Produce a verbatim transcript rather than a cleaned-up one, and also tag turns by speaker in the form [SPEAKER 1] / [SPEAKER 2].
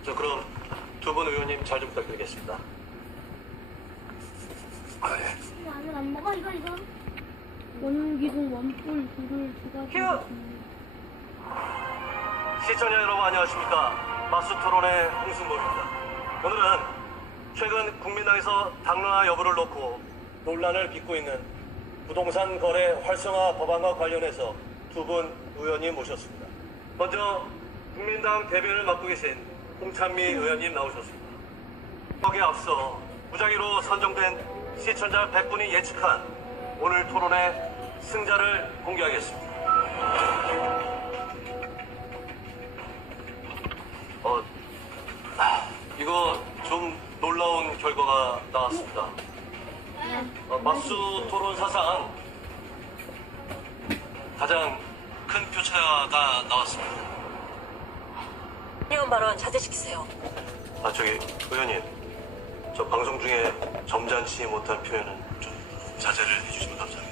[SPEAKER 1] 저 그럼 두 분 의원님 잘 좀 부탁드리겠습니다. 아, 예.
[SPEAKER 2] 이거 라면 안 먹어? 이거 이거. 원기둥 원뿔 굴을 두 가지.
[SPEAKER 1] 시청자 여러분 안녕하십니까. 마수 토론의 홍승범입니다. 오늘은 최근 국민당에서 당론화 여부를 놓고 논란을 빚고 있는 부동산 거래 활성화 법안과 관련해서 두 분 의원님 모셨습니다. 먼저 국민당 대변을 맡고 계신 홍찬미 의원님 나오셨습니다. 거기에 앞서 무작위로 선정된 시청자 백 분이 예측한 오늘 토론의 승자를 공개하겠습니다. 어, 아, 이거 좀 놀라운 결과가 나왔습니다. 어, 마수 토론 사상 가장 큰 표차가 나왔습니다.
[SPEAKER 3] 의원 발언 자제시키세요.
[SPEAKER 1] 아, 저기 의원님, 저 방송 중에 점잖지 못한 표현은 좀 자제를 해주시면 감사합니다.